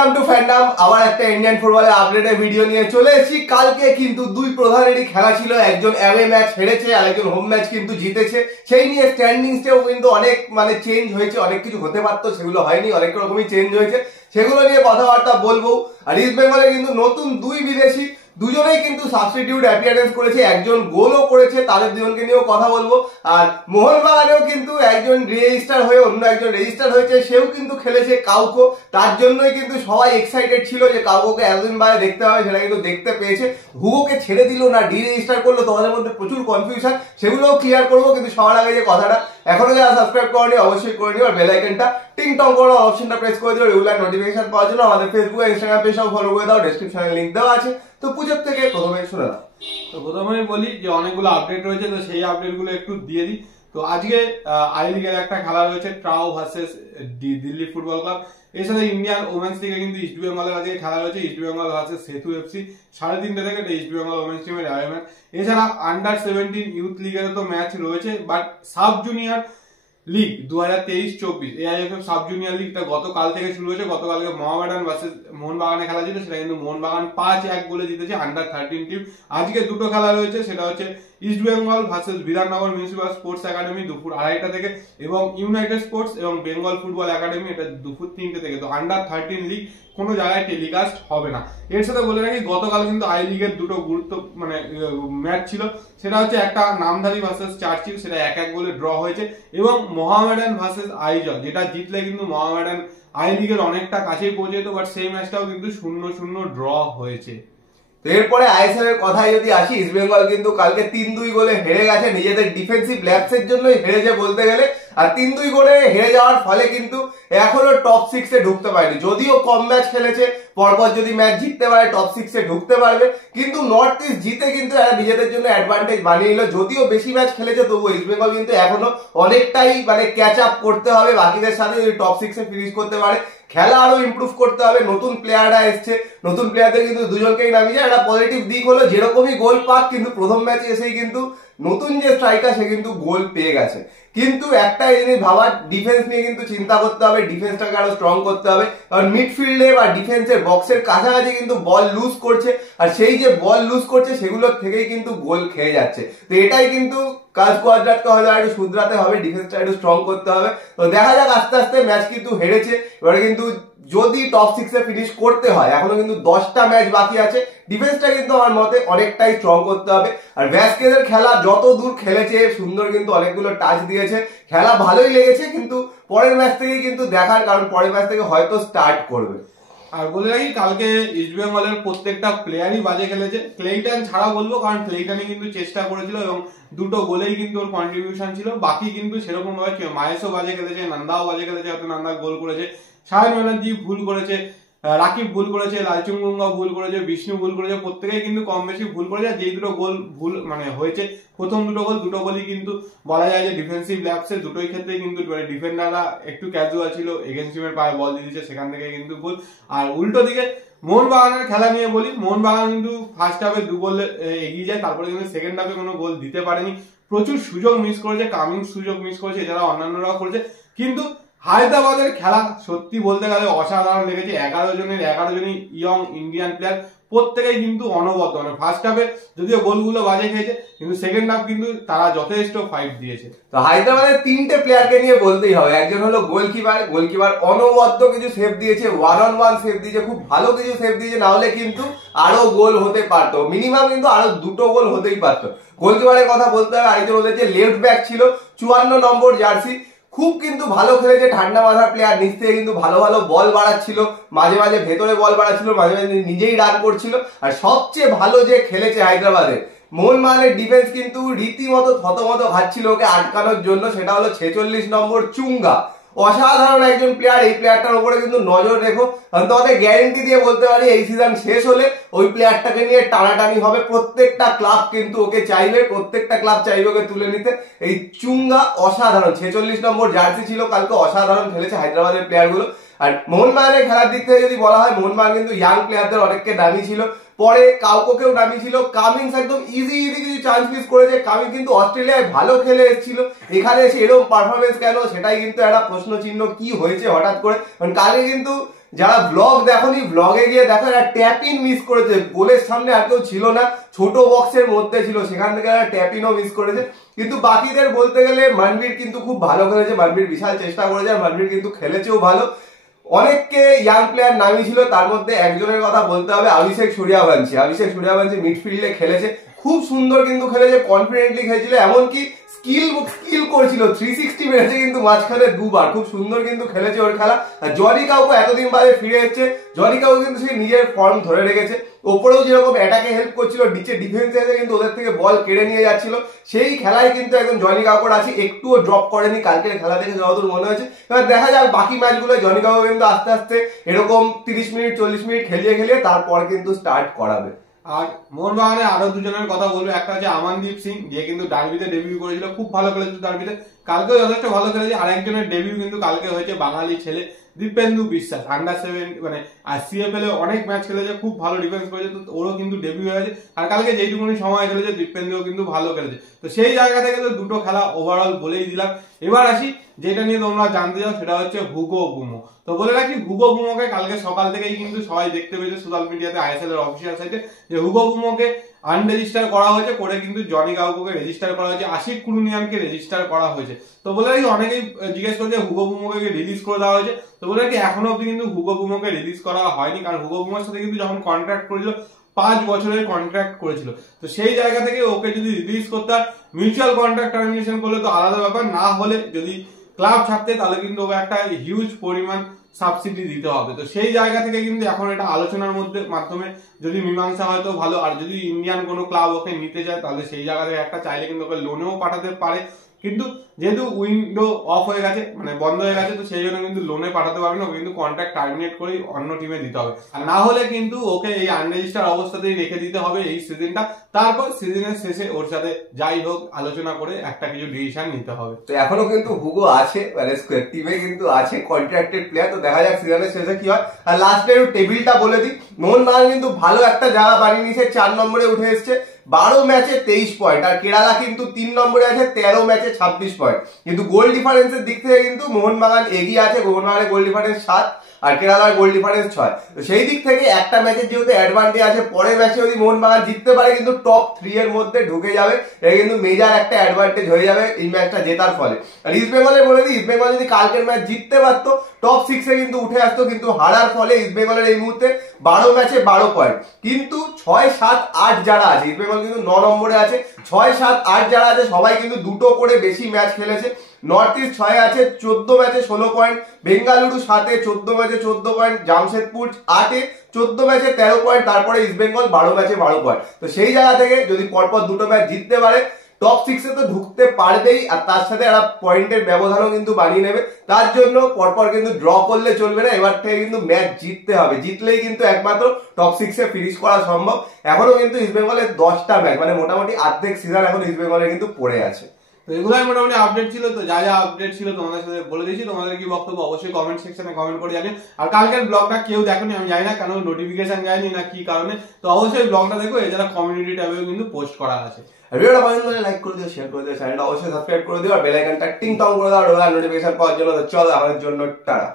Welcome to fandom. আবার একটা Indian ফুটবলের আপডেটের ভিডিও নিয়ে চলে এসেছি। কালকে কিন্তু দুই প্রধানেরই খেলা ছিল, একজন অ্যাওয়ে ম্যাচ হেরেছে আর একজন হোম ম্যাচ কিন্তু জিতেছে। সেই নিয়ে স্ট্যান্ডিংসটাও কিন্তু অনেক চেঞ্জ হয়েছে, অনেক কিছু হতে পারতো, সেগুলো হয়নি, অনেক রকমই চেঞ্জ হয়েছে, সেগুলো নিয়ে কথাবার্তা বলবো। আর ইস্ট বেঙ্গলে কিন্তু নতুন দুই বিদেশি, দুজনেই কিন্তু সাবস্টিটিউট অ্যাপিয়ারেন্স করেছে, একজন গোলও করেছে, তাদের দুজনকে নিয়েও কথা বলবো। আর মোহনবাগানেও কিন্তু একজন রেজিস্টার হয়ে অন্য একজন রেজিস্টার হয়েছে, সেও কিন্তু খেলেছে কাউকো। তার জন্যই কিন্তু সবাই এক্সাইটেড ছিল যে কাউকোকে এতদিন বাদে দেখতে হবে, সেটা কিন্তু দেখতে পেয়েছে। হুগোকে ছেড়ে দিল না ডি রেজিস্টার করলো, তোমাদের মধ্যে প্রচুর কনফিউশন, সেগুলোও ক্লিয়ার করবো। কিন্তু সবার আগে যে কথাটা, এখনো যারা সাবস্ক্রাইব করেনি অবশ্যই করে নিও, আর বেল আইকনটা টিং টং করো, অপশনটা প্রেস করে দিও রেগুলার নোটিফিকেশন পাওয়ার জন্য। আমাদের ফেসবুক ইনস্টাগ্রাম পেজ সব ফলো করে দাও, ডেসক্রিপশনে লিংক দেওয়া আছে। তো পুজোর থেকে প্রথমে শুনে দাও। তো প্রথমেই বলি যে অনেকগুলো আপডেট রয়েছে, তো সেই আপডেট গুলো একটু দিয়ে দিই। তো আজকে আই লিগের একটা খেলা রয়েছে, TRAU versus Delhi football club. এর সাথে ইন্ডিয়ান ওমেন্স লিগে কিন্তু ইস্ট বেঙ্গলের আজকে খেলা রয়েছে, East Bengal versus Sethu FC 3:30 থেকে। এটা ইস্ট বেঙ্গল ওমেন্স টিমের ম্যাচ। এছাড়া আন্ডার 17 ইউথ লিগের তো ম্যাচ রয়েছে, but sub junior league 2023-24 AIFF sub junior লিগটা গতকাল থেকে শুরু হয়েছে। গতকালকে মোহামেডান ভার্সেস মোহনবাগানে খেলা ছিল, সেটা কিন্তু মোহনবাগান 5-1 গোলে জিতেছে আন্ডার 13 টিম। আজকে দুটো খেলা রয়েছে, সেটা হচ্ছে east Bengal versus Bidhannagar municipal sports academy দুপুর 2:30 থেকে, এবং ইউনাইটেড স্পোর্টস এবং বেঙ্গল ফুটবল একাডেমি এটা দুপুর 3টে থেকে। তো আন্ডার 13 লিগ কোনো জায়গায় টেলিকাস্ট হবে না। এর সাথে বলে রাখি, গতকাল কিন্তু আই লিগের দুটো গুরুত্ব ম্যাচ ছিল, সেটা হচ্ছে একটা নামধারী ভার্সেস চার্চিল, সেটা 1-1 গোলে ড্র হয়েছে, এবং মোহামেডান ভার্সেস আইজল, যেটা জিতলে কিন্তু মোহামেডান আই লিগের অনেকটা কাছেই পৌঁছে যেত, বাট সেই ম্যাচটাও কিন্তু 0-0 ড্র হয়েছে। তো এরপরে আইএসএল এর কথায় যদি আসি, ইস্ট বেঙ্গল কিন্তু কালকে 3-2 গোলে হেরে গেছে, নিজেদের ডিফেন্সিভ ল্যাপসের জন্যই হেরেছে বলতে গেলে। আর 3-2 গোলে হেরে যাওয়ার ফলে কিন্তু এখনো টপ 6 এ ঢুকতে পারেনি। যদিও কম ম্যাচ খেলেছে, পরপর যদি ম্যাচ জিততে পারে টপ 6 এ ঢুকতে পারবে, কিন্তু নর্থ ইস্ট জিতে কিন্তু এরা নিজেদের জন্য অ্যাডভান্টেজ বানিয়ে নিল। যদিও বেশি ম্যাচ খেলেছে, তবুও ইস্ট বেঙ্গল কিন্তু এখনো অনেকটাই ক্যাচ আপ করতে হবে বাকিদের সাথে, যদি টপ 6 এ ফিনিশ করতে পারে। খেলা আরো ইমপ্রুভ করতে হবে, নতুন প্লেয়াররা এসছে, নতুন প্লেয়ারদের কিন্তু দুজনকেই নামিয়েছে। একটা পজিটিভ দিক হলো, যেরকমই গোল পাক কিন্তু প্রথম ম্যাচে এসেই কিন্তু নতুন যে স্ট্রাইকার সে কিন্তু গোল পেয়ে গেছে। কিন্তু একটাই জিনিস ভাবার, ডিফেন্স নিয়ে কিন্তু চিন্তা করতে হবে, ডিফেন্সটাকে আরো স্ট্রং করতে হবে। কারণ মিডফিল্ডে বা ডিফেন্সের বক্সের কাছাকাছি কিন্তু বল লুজ করছে, আর সেই যে বল লুজ করছে সেগুলোর থেকেই কিন্তু গোল খেয়ে যাচ্ছে। তো এটাই কিন্তু কাজ কোয়াড্রাটকে হয়তো একটু শুধরাতে হবে, ডিফেন্সটা একটু স্ট্রং করতে হবে। তো দেখা যাক, আস্তে আস্তে ম্যাচ কিন্তু হেরেছে, এবারে কিন্তু যদি টপ 6 এ ফিনিশ করতে হয়, এখনো কিন্তু 10টা ম্যাচ বাকি আছে, ডিফেন্সটা কিন্তু আমার মতে অনেকটাই স্ট্রং করতে হবে। আর ভ্যাসকেজের খেলা যত দূর খেলেছে, সুন্দর কিন্তু অনেকগুলো টাচ দিয়েছে, খেলা ভালোই লেগেছে। কিন্তু পরের ম্যাচ থেকে কিন্তু দেখার, কারণ পরের ম্যাচ থেকে হয়তো স্টার্ট করবে। আর বলে রাখি, কালকে ইস্ট বেঙ্গলের প্রত্যেকটা প্লেয়ারই বাজে খেলেছে, ক্লেইটন ছাড়া বলবো, কারণ ক্লেইটনই কিন্তু চেষ্টা করেছিল এবং দুটো গোলেই কিন্তু ওর কন্ট্রিবিউশন ছিল। বাকি কিন্তু সেরকম ভাবে মায়েসও বাজে খেলেছে, নন্দাও বাজে খেলেছে, হয়তো নন্দা গোল করেছে, সায়ন ব্যানার্জি ভুল করেছে, রাকিব ভুল করেছে, লালচুঙ্গুঙ্গা ভুল করেছে, বিষ্ণু ভুল করেছে, প্রত্যেকেই কিন্তু কম বেশি ভুল করেছে। যেই দুটো গোল ভুল হয়েছে, প্রথম দুটো গোলই কিন্তু বলা যায় যে ডিফেন্সিভ ল্যাপসে, দুটোই ক্ষেত্রে কিন্তু ডিফেন্ডাররা একটু ক্যাজুয়াল ছিল, এগেন্স্ট টিমের পায়ে বল দিয়ে দিচ্ছে, সেখান থেকে কিন্তু গোল। আর উল্টো দিকে মোহনবাগানের খেলা নিয়ে বলি, মোহনবাগান কিন্তু ফার্স্ট হাফে 2 গোল এগিয়ে যায়, তারপরে কিন্তু সেকেন্ড হাফে কোনো গোল দিতে পারেনি, প্রচুর সুযোগ মিস করেছে, কামিং সুযোগ মিস করেছে, এছাড়া অন্যান্যরাও করেছে। কিন্তু হায়দ্রাবাদের খেলা সত্যি বলতে গেলে অসাধারণ লেগেছে। 11 জনই ইয়ং ইন্ডিয়ান প্লেয়ার, প্রত্যেকেই কিন্তু অনবদ্য। ফার্স্ট হাফে যদিও গোলগুলো বাজে খেয়েছে, কিন্তু সেকেন্ড হাফ কিন্তু তারা যথেষ্ট ফাইট দিয়েছে। তো হায়দ্রাবাদের 3টে প্লেয়ারকে নিয়ে বলতেই হবে। একজন হলো গোলকিপার অনবদ্য কিছু সেভ দিয়েছে, 1-on-1 সেভ দিয়েছে, খুব ভালো কিছু সেভ দিয়েছে, না হলে কিন্তু আরো গোল হতে পারতো, মিনিমাম কিন্তু আরো 2টো গোল হতেই পারতো। গোলকিপারের কথা বলতে হবে, আরেকজন ওদের যে লেফট ব্যাক ছিল 54 নম্বর জার্সি, খুব কিন্তু ভালো খেলেছে, ঠান্ডা মাথার প্লেয়ার, নিচ থেকে কিন্তু ভালো ভালো বল বাড়াচ্ছিল, মাঝে মাঝে ভেতরে বল বাড়াচ্ছিল, মাঝে মাঝে নিজেই রান করছিল। আর সবচেয়ে ভালো যে খেলেছে হায়দ্রাবাদে, মোহনবাগানের ডিফেন্স কিন্তু রীতিমতো থতমত খাচ্ছিল ওকে আটকানোর জন্য, সেটা হলো 46 নম্বর চুঙ্গা। অসাধারণ একজন প্লেয়ার, এই প্লেয়ারটার উপরে কিন্তু নজর রেখো, কারণ তোমাদের গ্যারেন্টি দিয়ে বলতে পারি এই সিজন শেষ হলে ওই প্লেয়ারটাকে নিয়ে টানাটানি হবে। প্রত্যেকটা ক্লাব কিন্তু ওকে চাইবে, প্রত্যেকটা ক্লাব চাইবে ওকে তুলে নিতে। এই চুঙ্গা অসাধারণ, 46 নম্বর জার্সি ছিল, কালকে অসাধারণ খেলেছে হায়দ্রাবাদের প্লেয়ারগুলো। আর মোহনবাগানের খেলার দিক থেকে যদি বলা হয়, মোহনবাগান কিন্তু ইয়াং প্লেয়ারদের অনেককে নামিয়েছিল, পরে কাউকেও নামিয়েছিল। কামিংস একদম ইজি কিছু চান্স মিস করেছে। কামিংস কিন্তু অস্ট্রেলিয়ায় ভালো খেলে এসেছিল, এখানে এসে এরকম পারফরমেন্স কেন, সেটাই কিন্তু একটা প্রশ্ন চিহ্ন, কি হয়েছে হঠাৎ করে। কারণ কালকে কিন্তু যারা ব্লগ দেখোনি ব্লগে গিয়ে দেখো একটা ট্যাপ ইন মিস করেছে, গোলের সামনে আর কেউ ছিল না, ছোট বক্সের মধ্যে ছিল, সেখান থেকে একটা ট্যাপ ইনও মিস করেছে। কিন্তু বাকিদের বলতে গেলে মনবীর কিন্তু খুব ভালো খেলেছে, মনবীর বিশাল চেষ্টা করেছে আর মনবীর কিন্তু খেলেছেও ভালো। অনেককে ইয়াং প্লেয়ার নামি ছিল, তার মধ্যে একজনের কথা বলতে হবে, অভিষেক সূর্যবংশী। অভিষেক সূর্যবংশী মিডফিল্ডে খেলেছে, খুব সুন্দর কিন্তু খেলেছে, কনফিডেন্টলি খেলেছিল, এমনকি স্কিল করেছিল, 360 মেরেছে কিন্তু মাঝখানে দুবার, খুব সুন্দর কিন্তু খেলেছে ওর খেলা। আর জনি কাউকে এতদিন বাদে ফিরে এসেছে, জনি কাউ কিন্তু সে নিজের ফর্ম ধরে রেখেছে, ওপরেও যেরকম অ্যাটাকে হেল্প করছিল, নিচে ডিফেন্সে এসে কিন্তু ওদের থেকে বল কেড়ে নিয়ে যাচ্ছিল, সেই খেলায় কিন্তু একদম জনি কাউকর আছে, একটুও ড্রপ করেনি কালকের খেলা থেকে যতদূর মনে হচ্ছে। এবার দেখা যাক বাকি ম্যাচগুলো, জনি কাউকর কিন্তু আস্তে আস্তে এরকম 30 মিনিট 40 মিনিট খেলিয়ে তারপর কিন্তু স্টার্ট করাবে। আর মোহনবাগানে আরো দুজনের কথা বলবো, একটা হচ্ছে আমানদীপ সিং, যে কিন্তু ডার্বিতে ডেবিউ করেছিল, খুব ভালো খেলেছিল ডার্বিতে, কালকেও যথেষ্ট ভালো খেলেছে। আরেকজনের ডেবিউ কিন্তু কালকে হয়েছে বাঙালি ছেলে দীপেন্দু বিশ্বাস, আন্ডার 7 মানে সিএফএল এ অনেক ম্যাচ খেলেছে, খুব ভালো ডিফেন্স করেছে, তো ওরও কিন্তু ডেবিউ হয়েছে। আর কালকে যেইটুকুনি সময় খেলেছে দীপেন্দুও কিন্তু ভালো খেলেছে। তো সেই জায়গা থেকে তো দুটো খেলা ওভারঅল বলেই দিলাম। এবার আসি যেটা নিয়ে তোমরা জানতে চাও, সেটা হচ্ছে হুগো বুমো। তো বলে রাখি, হুগো বুমোকে কালকে সকাল থেকেই কিন্তু সবাই দেখতে পেয়েছে সোশ্যাল মিডিয়াতে, আইএসএল এর অফিসিয়াল সাইটে, যে হুগো বুমোকে আনরেজিস্টার করা হয়েছে, করে কিন্তু জনি কাউকোকে রেজিস্টার করা হয়েছে, আশিক কুরুনিয়ানকে রেজিস্টার করা হয়েছে। তো বলে রাখি, অনেকেই জিজ্ঞেস করছে হুগো বুমোকে রিলিজ করে দেওয়া হয়েছে। তো বলে রাখি, এখনো অব্দি কিন্তু হুগো বুমোকে রিলিজ করা হয়নি, কারণ হুগো বুমোর সাথে কিন্তু যখন কন্ট্রাক্ট করেছিল 5 বছরের কন্ট্রাক্ট করেছিল, তো সেই জায়গা থেকে ওকে যদি রিলিজ করতে হয়, মিউচুয়াল কন্ট্রাক্ট টার্মিনেশন করলে তো আলাদা ব্যাপার, না হলে যদি ক্লাব ছাড়তে তাহলে কিন্তু ওকে একটা হিউজ পরিমাণ সাবসিডি দিতে হবে। তো সেই জায়গা থেকে কিন্তু এখন এটা আলোচনার মাধ্যমে যদি মীমাংসা হয় তো ভালো। আর যদি ইন্ডিয়ান কোনো ক্লাব ওকে নিতে চায়, তাহলে সেই জায়গা থেকে একটা চাইলে কিন্তু ওকে লোনেও পাঠাতে পারে, কিন্তু যেহেতু উইন্ডো অফ হয়ে গেছে, মানে বন্ধ হয়ে গেছে, তো সেই জন্য কিন্তু লোনে পাঠাতে পারবে না, ওকে কিন্তু কন্ট্রাক্ট টার্মিনেট করে অন্য টিমে দিতে হবে। আর না হলে কিন্তু ওকে এই আনরেজিস্টার অবস্থাতেই রেখে দিতে হবে এই সিজনটা, তারপর সিজনের শেষে ওর সাথে যাই হোক আলোচনা করে একটা কিছু ডিসিশন নিতে হবে। তো এখনো কিন্তু হুগো আছে, মানে টিমে কিন্তু আছে কন্ট্রাক্টেড প্লেয়ার, তো দেখা যাক সিজনের শেষে কি হয়। আর লাস্টে টেবিলটা বলে দিই, মোহনবাগান কিন্তু ভালো একটা জায়গা বানিয়ে নিয়েছে, 4 নম্বরে উঠে এসছে, 12 ম্যাচে 23 পয়েন্ট। আর কেরালা কিন্তু 3 নম্বরে আছে, 13 ম্যাচে 26 পয়েন্ট। কিন্তু গোল ডিফারেন্সের দিক থেকে কিন্তু মোহনবাগান এগিয়ে আছে, মোহনবাগানের গোল ডিফারেন্স 7 আর কেরালার গোল ডিফারেন্স 6। তো সেই দিক থেকে একটা ম্যাচের যেহেতু অ্যাডভান্টেজ আছে, পরের ম্যাচে যদি মোহনবাগান জিততে পারে কিন্তু টপ 3 এর মধ্যে ঢুকে যাবে, এটা কিন্তু মেজর একটা অ্যাডভান্টেজ হয়ে যাবে এই ম্যাচটা জেতার ফলে। আর ইস্ট বেঙ্গলের বলে দিই, ইস্ট বেঙ্গল যদি কালকের ম্যাচ জিততে পারতো টপ 6 এ কিন্তু উঠে আসতো, কিন্তু হারার ফলে ইস্ট বেঙ্গলের এই মুহূর্তে 12 ম্যাচে 12 পয়েন্ট। কিন্তু 6, 7, 8 যারা আছে, ইস্ট বেঙ্গল কিন্তু 9 নম্বরে আছে, 6, 7, 8 যারা আছে সবাই কিন্তু দুটো করে বেশি ম্যাচ খেলেছে। নর্থ ইস্ট 6 আছে, 14 ম্যাচে 16 পয়েন্ট, বেঙ্গালুরু 7 এ 14 ম্যাচে 14 পয়েন্ট, জামশেদপুর 8 এ 14 ম্যাচে 13 পয়েন্ট, তারপরে ইস্ট বেঙ্গল 12 ম্যাচে 12 পয়েন্ট। তো সেই জায়গা থেকে যদি পরপর দুটো ম্যাচ জিততে পারে টপ 6 এ তো ঢুকতে পারবেই, আর তার সাথে একটা পয়েন্টের ব্যবধানও কিন্তু বানিয়ে নেবে। তার জন্য পরপর কিন্তু ড্র করলে চলবে না, এবার থেকে কিন্তু ম্যাচ জিততে হবে, জিতলেই কিন্তু একমাত্র টপ 6 এ ফিনিশ করা সম্ভব। এখনো কিন্তু ইস্ট বেঙ্গলের 10টা ম্যাচ, মানে মোটামুটি অর্ধেক সিজন এখন ইস্ট বেঙ্গলের কিন্তু পড়ে আছে। তো এগুলাই মোটামুটি আপডেট ছিল। তো যা যা আপডেট ছিল তোমাদের সাথে বলে দিয়েছি, তোমাদের কি বক্তব্য অবশ্যই কমেন্ট সেকশনে কমেন্ট করে জানিও। আর কালকের ব্লগটা কেউ দেখোনি আমি জানি না, কারণ নোটিফিকেশন যায়নি না কি কারণে, তো অবশ্যই ব্লগটা দেখো, এছাড়া কমিউনিটি ট্যাবেও কিন্তু পোস্ট করা আছে। ভিডিওটা ভালো লাগলে লাইক করে দিও, শেয়ার করে দিও, চ্যানেলটা অবশ্যই সাবস্ক্রাইব করে দিও, আর বেল আইকনটা টিং টং করে দাও নোটিফিকেশন পাওয়ার জন্য। তো চলো আমাদের জন্য টাটা।